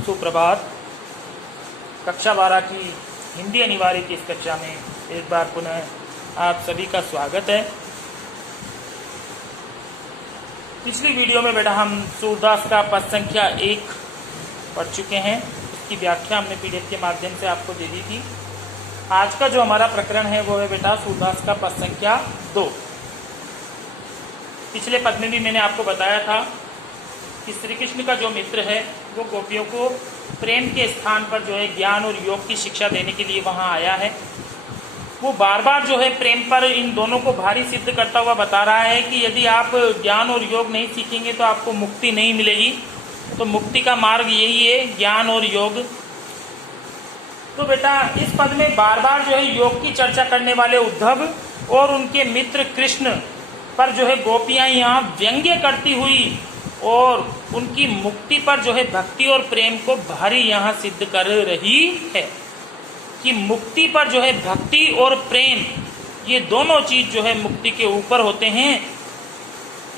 सुप्रभात। कक्षा 12 की हिंदी अनिवार्य की इस कक्षा में एक बार पुनः आप सभी का स्वागत है। पिछली वीडियो में बेटा हम सूरदास का पद संख्या 1 पढ़ चुके हैं। इसकी व्याख्या हमने पीडीएफ के माध्यम से आपको दे दी थी। आज का जो हमारा प्रकरण है वो है बेटा सूरदास का पद संख्या 2। पिछले पद में भी मैंने आपको बताया था कि श्री कृष्ण का जो मित्र है वो गोपियों को प्रेम के स्थान पर जो है ज्ञान और योग की शिक्षा देने के लिए वहां आया है। वो बार बार जो है प्रेम पर इन दोनों को भारी सिद्ध करता हुआ बता रहा है कि यदि आप ज्ञान और योग नहीं सीखेंगे तो आपको मुक्ति नहीं मिलेगी। तो मुक्ति का मार्ग यही है, ज्ञान और योग। तो बेटा इस पद में बार बार जो है योग की चर्चा करने वाले उद्धव और उनके मित्र कृष्ण पर जो है गोपियां यहाँ व्यंग्य करती हुई और उनकी मुक्ति पर जो है भक्ति और प्रेम को भारी यहाँ सिद्ध कर रही है कि मुक्ति पर जो है भक्ति और प्रेम ये दोनों चीज जो है मुक्ति के ऊपर होते हैं।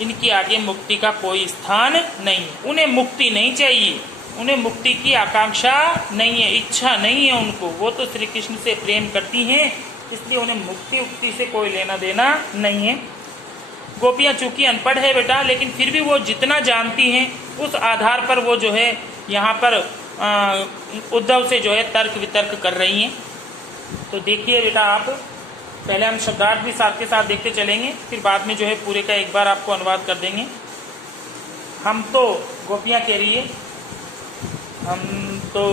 इनकी आगे मुक्ति का कोई स्थान नहीं। उन्हें मुक्ति नहीं चाहिए, उन्हें मुक्ति की आकांक्षा नहीं है, इच्छा नहीं है उनको। वो तो श्री कृष्ण से प्रेम करती हैं, इसलिए उन्हें मुक्ति उक्ति से कोई लेना देना नहीं है। गोपियां चूंकि अनपढ़ है बेटा, लेकिन फिर भी वो जितना जानती हैं उस आधार पर वो जो है यहाँ पर उद्धव से जो है तर्क वितर्क कर रही हैं। तो देखिए बेटा, आप पहले हम शब्दार्थ भी साथ के साथ देखते चलेंगे, फिर बाद में जो है पूरे का एक बार आपको अनुवाद कर देंगे। हम तो गोपियां कह रही है, हम तो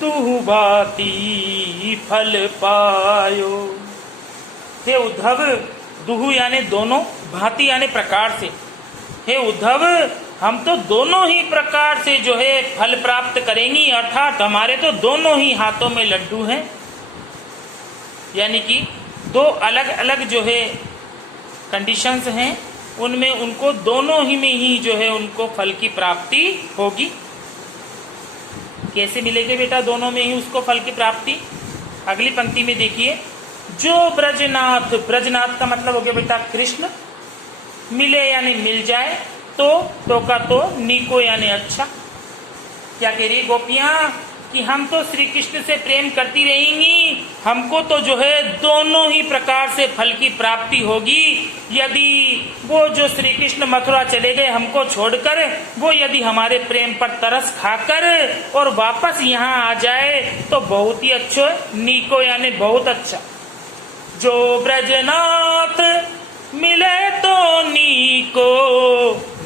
दुहु भांति फल पायो। हे उद्धव, दुहु यानी दोनों, भांति यानी प्रकार से। हे उद्धव, हम तो दोनों ही प्रकार से जो है फल प्राप्त करेंगी, अर्थात हमारे तो दोनों ही हाथों में लड्डू हैं। यानी कि दो अलग अलग जो है कंडीशंस हैं, उनमें उनको दोनों ही में ही जो है उनको फल की प्राप्ति होगी। कैसे मिलेगी बेटा दोनों में ही उसको फल की प्राप्ति? अगली पंक्ति में देखिए, जो ब्रजनाथ, ब्रजनाथ का मतलब हो गया बेटा कृष्ण, मिले यानी मिल जाए, तो का तो नीको यानी अच्छा। क्या कह रही गोपियां कि हम तो श्री कृष्ण से प्रेम करती रहेंगी, हमको तो जो है दोनों ही प्रकार से फल की प्राप्ति होगी। यदि वो जो श्री कृष्ण मथुरा चले गए हमको छोड़कर, वो यदि हमारे प्रेम पर तरस खाकर और वापस यहाँ आ जाए तो बहुत ही अच्छा है। नीको यानी बहुत अच्छा। जो ब्रजनाथ मिले तो नीको,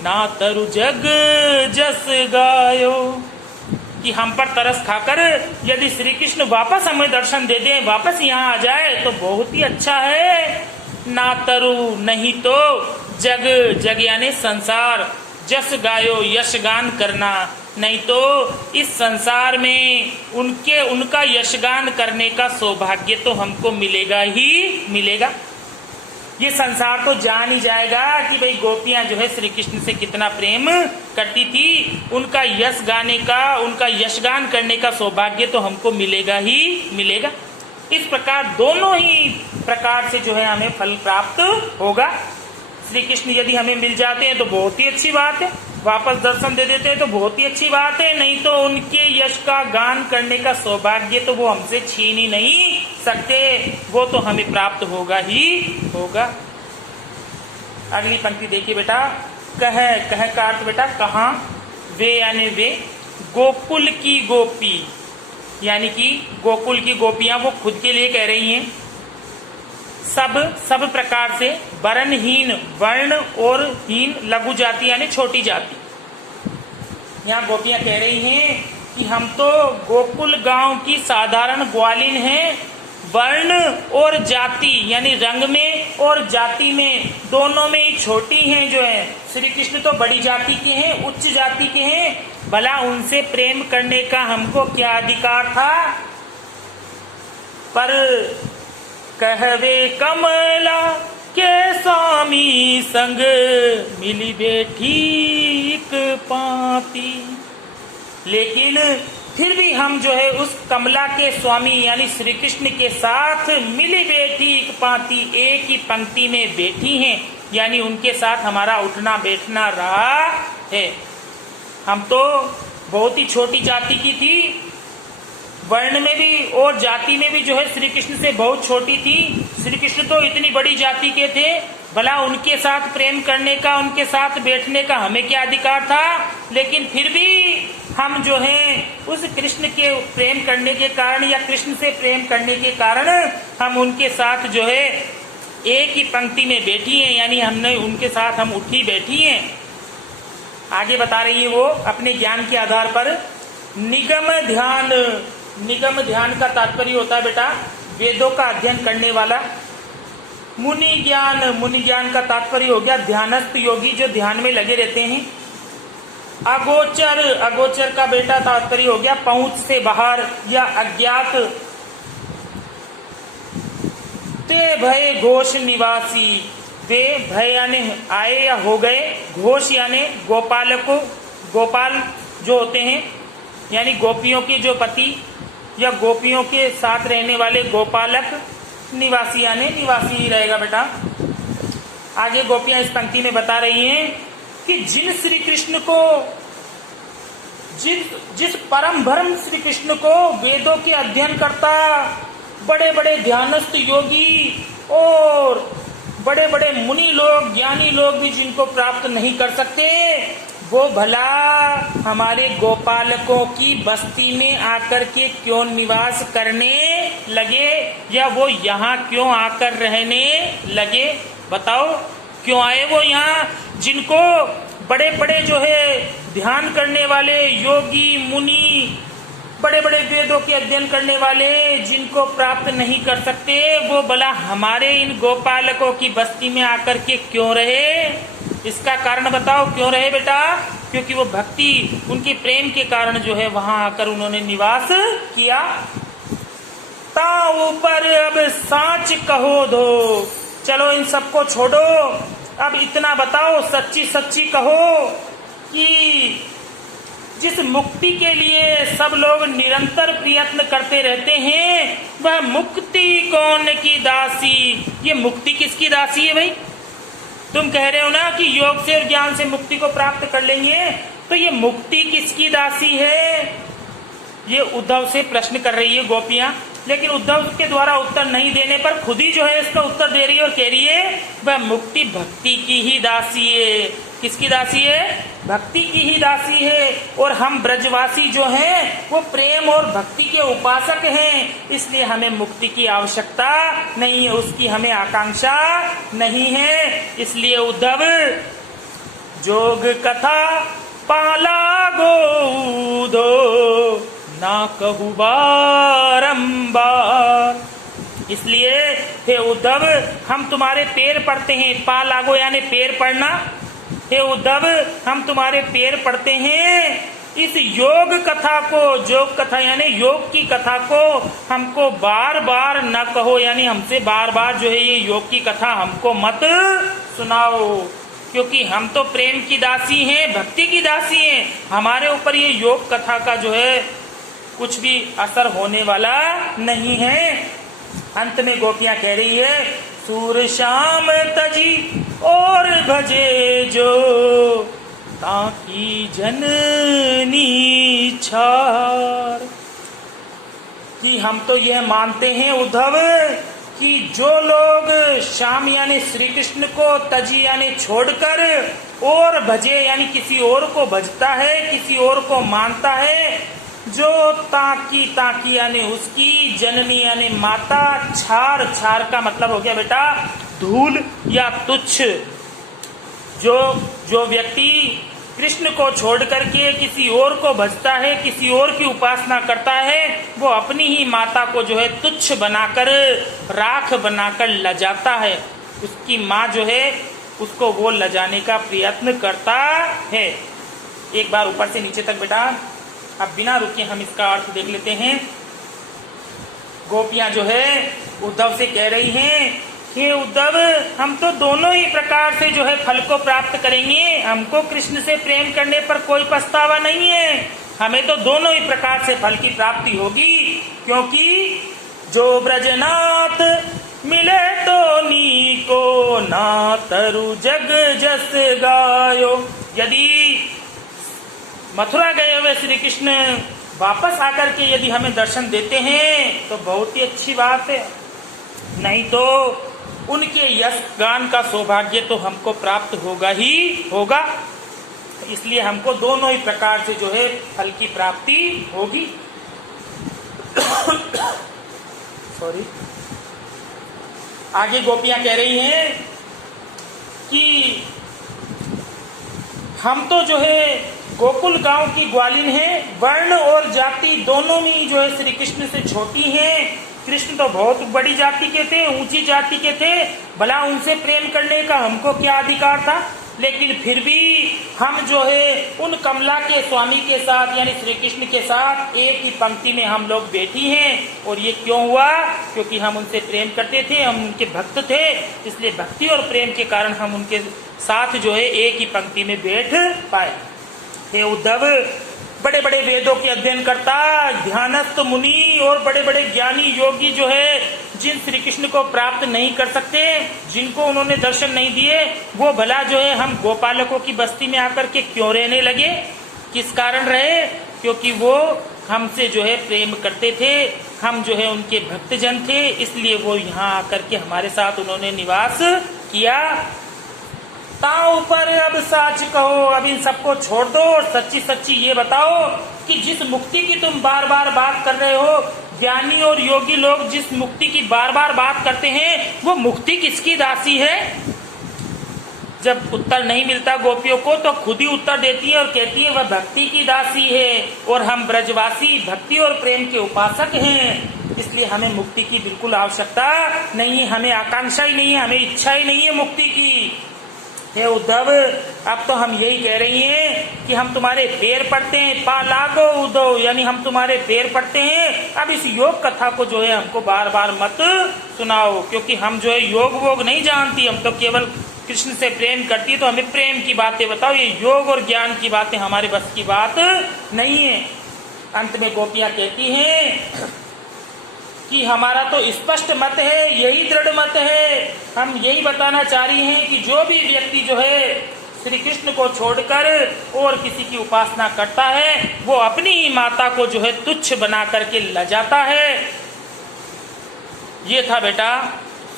ना तरु जग जस गायो। कि हम पर तरस खाकर यदि श्री कृष्ण वापस हमें दर्शन दे दें, वापस यहाँ आ जाए तो बहुत ही अच्छा है। ना तरु नहीं तो जग, जग यानी संसार, जस गायो यशगान करना, नहीं तो इस संसार में उनका यशगान करने का सौभाग्य तो हमको मिलेगा ही मिलेगा। ये संसार तो जान ही जाएगा कि भाई गोपियां जो है श्री कृष्ण से कितना प्रेम करती थी। उनका यश गाने का, उनका यशगान करने का सौभाग्य तो हमको मिलेगा ही मिलेगा। इस प्रकार दोनों ही प्रकार से जो है हमें फल प्राप्त होगा। श्री कृष्ण यदि हमें मिल जाते हैं तो बहुत ही अच्छी बात है, वापस दर्शन दे देते हैं तो बहुत ही अच्छी बात है, नहीं तो उनके यश का गान करने का सौभाग्य तो वो हमसे छीन ही नहीं सकते, वो तो हमें प्राप्त होगा ही होगा। अगली पंक्ति देखिए बेटा, कह का अर्थ बेटा कहाँ, वे यानी वे, गोकुल की गोपी यानी कि गोकुल की गोपियां वो खुद के लिए कह रही हैं। सब प्रकार से, वर्णहीन, वर्ण और हीन लघु जाति यानी छोटी जाति। यहाँ गोपियां कह रही हैं कि हम तो गोकुल गांव की साधारण ग्वालिन हैं। वर्ण और जाति यानी रंग में और जाति में दोनों में ही छोटी हैं जो है। श्री कृष्ण तो बड़ी जाति के हैं, उच्च जाति के हैं, भला उनसे प्रेम करने का हमको क्या अधिकार था? पर कहवे कमला के स्वामी संग, मिली बेठीक पाती। लेकिन फिर भी हम जो है उस कमला के स्वामी यानी श्री कृष्ण के साथ मिली बेठीक पाती, एक ही पंक्ति में बैठी हैं, यानी उनके साथ हमारा उठना बैठना रहा है। हम तो बहुत ही छोटी जाति की थी, वर्ण में भी और जाति में भी जो है श्री कृष्ण से बहुत छोटी थी। श्री कृष्ण तो इतनी बड़ी जाति के थे, भला उनके साथ प्रेम करने का, उनके साथ बैठने का हमें क्या अधिकार था? लेकिन फिर भी हम जो है उस कृष्ण के प्रेम करने के कारण या कृष्ण से प्रेम करने के कारण हम उनके साथ जो है एक ही पंक्ति में बैठी हैं, यानी हमने उनके साथ हम उठी बैठी हैं। आगे बता रही है वो अपने ज्ञान के आधार पर निगम ध्यान। निगम ध्यान का तात्पर्य होता है बेटा वेदों का अध्ययन करने वाला। मुनि ज्ञान का तात्पर्य हो गया ध्यानस्थ योगी जो ध्यान में लगे रहते हैं। अगोचर का बेटा तात्पर्य हो गया पहुंच से बाहर या अज्ञात। ते भय घोष निवासी, वे भय यानी आए या हो गए, घोष यानी गोपाल जो होते हैं, यानी गोपियों के जो पति या गोपियों के साथ रहने वाले गोपालक। निवासी यानी निवासी ही रहेगा बेटा। आगे गोपियां इस पंक्ति में बता रही हैं कि जिन श्री कृष्ण को, जिस परम भ्रम श्री कृष्ण को वेदों के अध्ययन करता बड़े बड़े ध्यानस्थ योगी और बड़े बड़े मुनि लोग, ज्ञानी लोग भी जिनको प्राप्त नहीं कर सकते, वो भला हमारे गोपालकों की बस्ती में आकर के क्यों निवास करने लगे, या वो यहाँ क्यों आकर रहने लगे? बताओ क्यों आए वो यहाँ? जिनको बड़े बड़े जो है ध्यान करने वाले योगी मुनि, बड़े बड़े वेदों के अध्ययन करने वाले जिनको प्राप्त नहीं कर सकते, वो भला हमारे इन गोपालकों की बस्ती में आकर के क्यों रहे? इसका कारण बताओ क्यों रहे बेटा? क्योंकि वो भक्ति, उनके प्रेम के कारण जो है वहां आकर उन्होंने निवास किया। ता ऊपर अब साच कहो दो, चलो इन सबको छोड़ो, अब इतना बताओ, सच्ची सच्ची कहो कि जिस मुक्ति के लिए सब लोग निरंतर प्रयत्न करते रहते हैं, वह मुक्ति कौन की दासी? ये मुक्ति किसकी दासी है भाई? तुम कह रहे हो ना कि योग से और ज्ञान से मुक्ति को प्राप्त कर लेंगे, तो ये मुक्ति किसकी दासी है? ये उद्धव से प्रश्न कर रही है गोपियां, लेकिन उद्धव के द्वारा उत्तर नहीं देने पर खुद ही जो है इसका उत्तर दे रही है और कह रही है वह मुक्ति भक्ति की ही दासी है। किसकी दासी है? भक्ति की ही दासी है। और हम ब्रजवासी जो हैं वो प्रेम और भक्ति के उपासक हैं, इसलिए हमें मुक्ति की आवश्यकता नहीं है, उसकी हमें आकांक्षा नहीं है। इसलिए उद्धव जोग कथा पाला गोदो ना कहू बारंबार। इसलिए हे उद्धव हम तुम्हारे पैर पड़ते हैं। पा लागो यानी पैर पड़ना। हे उद्धव हम तुम्हारे पैर पड़ते हैं, इस योग कथा को, योग कथा यानी योग की कथा को हमको बार बार न कहो, यानी हमसे बार बार जो है ये योग की कथा हमको मत सुनाओ, क्योंकि हम तो प्रेम की दासी हैं, भक्ति की दासी हैं। हमारे ऊपर ये योग कथा का जो है कुछ भी असर होने वाला नहीं है। अंत में गोपियां कह रही है सूर श्याम तजी और भजे जो ताकि जननी छार। कि हम तो यह मानते हैं उद्धव कि जो लोग श्याम यानी श्री कृष्ण को तजी यानी छोड़कर और भजे यानी किसी और को भजता है, किसी और को मानता है, जो ताकी यानी उसकी जननी यानी माता, छार का मतलब हो गया बेटा धूल या तुच्छ। जो व्यक्ति कृष्ण को छोड़ करके किसी और को भजता है, किसी और की उपासना करता है, वो अपनी ही माता को जो है तुच्छ बनाकर, राख बनाकर लजाता है। उसकी माँ जो है उसको वो लजाने का प्रयत्न करता है। एक बार ऊपर से नीचे तक बेटा अब बिना रुके हम इसका अर्थ देख लेते हैं। गोपियां जो है उद्धव से कह रही हैं कि उद्धव हम तो दोनों ही प्रकार से जो है फल को प्राप्त करेंगे, हमको कृष्ण से प्रेम करने पर कोई पछतावा नहीं है, हमें तो दोनों ही प्रकार से फल की प्राप्ति होगी, क्योंकि जो ब्रजनाथ मिले तो नीको ना तरु जग जस गायो। यदि मथुरा गए हुए श्री कृष्ण वापस आकर के यदि हमें दर्शन देते हैं तो बहुत ही अच्छी बात है, नहीं तो उनके यश गान का सौभाग्य तो हमको प्राप्त होगा ही होगा। इसलिए हमको दोनों ही प्रकार से जो है फल की प्राप्ति होगी। सॉरी, आगे गोपियां कह रही हैं कि हम तो जो है गोकुल गांव की ग्वालिन हैं, वर्ण और जाति दोनों में जो है श्री कृष्ण से छोटी हैं। कृष्ण तो बहुत बड़ी जाति के थे, ऊंची जाति के थे, भला उनसे प्रेम करने का हमको क्या अधिकार था। लेकिन फिर भी हम जो है उन कमला के स्वामी के साथ यानी श्री कृष्ण के साथ एक ही पंक्ति में हम लोग बैठी हैं। और ये क्यों हुआ? क्योंकि हम उनसे प्रेम करते थे, हम उनके भक्त थे, इसलिए भक्ति और प्रेम के कारण हम उनके साथ जो है एक ही पंक्ति में बैठ पाए। हे उद्धव, बड़े बड़े वेदों के अध्ययन करता ध्यानस्थ मुनि और बड़े बड़े ज्ञानी योगी जो है जिन श्री कृष्ण को प्राप्त नहीं कर सकते, जिनको उन्होंने दर्शन नहीं दिए, वो भला जो है हम गोपालकों की बस्ती में आकर के क्यों रहने लगे? किस कारण रहे? क्योंकि वो हमसे जो है प्रेम करते थे, हम जो है उनके भक्तजन थे, इसलिए वो यहाँ आकर के हमारे साथ उन्होंने निवास किया। ताऊ पर अब सच कहो, अब इन सबको छोड़ दो और सच्ची सच्ची ये बताओ कि जिस मुक्ति की तुम बार बार बात कर रहे हो, ज्ञानी और योगी लोग जिस मुक्ति की बार बार बात करते हैं, वो मुक्ति किसकी दासी है? जब उत्तर नहीं मिलता गोपियों को तो खुद ही उत्तर देती है और कहती है वह भक्ति की दासी है और हम ब्रजवासी भक्ति और प्रेम के उपासक हैं, इसलिए हमें मुक्ति की बिल्कुल आवश्यकता नहीं है, हमें आकांक्षा ही नहीं है, हमें इच्छा ही नहीं है मुक्ति की। हे उद्धव, अब तो हम यही कह रही हैं कि हम तुम्हारे पैर पड़ते हैं, पा लागो उद्धव, यानी हम तुम्हारे पैर पड़ते हैं। अब इस योग कथा को जो है हमको बार बार मत सुनाओ, क्योंकि हम जो है योग वोग नहीं जानती, हम तो केवल कृष्ण से प्रेम करती है, तो हमें प्रेम की बातें बताओ, ये योग और ज्ञान की बातें हमारे बस की बात नहीं है। अंत में गोपियां कहती हैं कि हमारा तो स्पष्ट मत है, यही दृढ़ मत है, हम यही बताना चाह रही हैं कि जो भी व्यक्ति जो है श्री कृष्ण को छोड़कर और किसी की उपासना करता है, वो अपनी ही माता को जो है तुच्छ बना करके लजाता है। ये था बेटा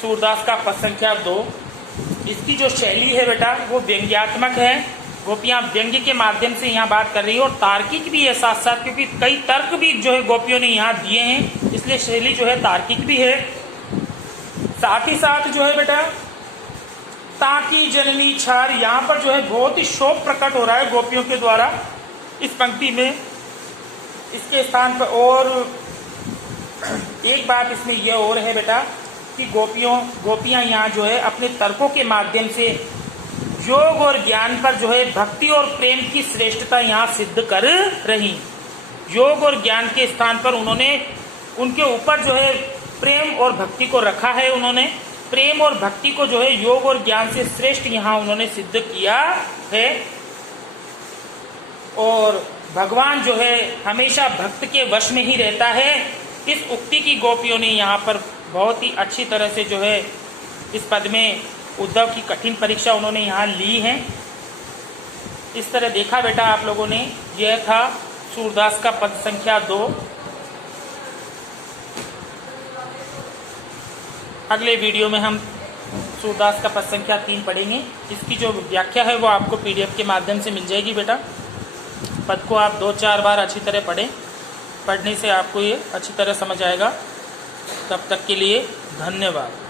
सूरदास का पद संख्या 2। इसकी जो शैली है बेटा वो व्यंग्यात्मक है। गोपियां व्यंग्य के माध्यम से यहाँ बात कर रही है और तार्किक भी है साथ साथ, क्योंकि कई तर्क भी जो है गोपियों ने यहाँ दिए हैं, इसलिए शैली जो है तार्किक भी है। साथ ही साथ जो है बेटा ताकी जननी छार, यहाँ पर जो है बहुत ही शोक प्रकट हो रहा है गोपियों के द्वारा इस पंक्ति में। इसके स्थान पर और एक बात इसमें यह और है बेटा कि गोपियां यहाँ जो है अपने तर्कों के माध्यम से योग और ज्ञान पर जो है भक्ति और प्रेम की श्रेष्ठता यहाँ सिद्ध कर रही। योग और ज्ञान के स्थान पर उन्होंने उनके ऊपर जो है प्रेम और भक्ति को रखा है, उन्होंने प्रेम और भक्ति को जो है योग और ज्ञान से श्रेष्ठ यहाँ उन्होंने सिद्ध किया है। और भगवान जो है हमेशा भक्त के वश में ही रहता है, इस उक्ति की गोपियों ने यहाँ पर बहुत ही अच्छी तरह से जो है इस पद में उद्धव की कठिन परीक्षा उन्होंने यहाँ ली है। इस तरह देखा बेटा आप लोगों ने, यह था सूरदास का पद संख्या 2। अगले वीडियो में हम सूरदास का पद संख्या 3 पढ़ेंगे। इसकी जो व्याख्या है वो आपको पीडीएफ के माध्यम से मिल जाएगी बेटा। पद को आप 2-4 बार अच्छी तरह पढ़ें, पढ़ने से आपको ये अच्छी तरह समझ आएगा। तब तक के लिए धन्यवाद।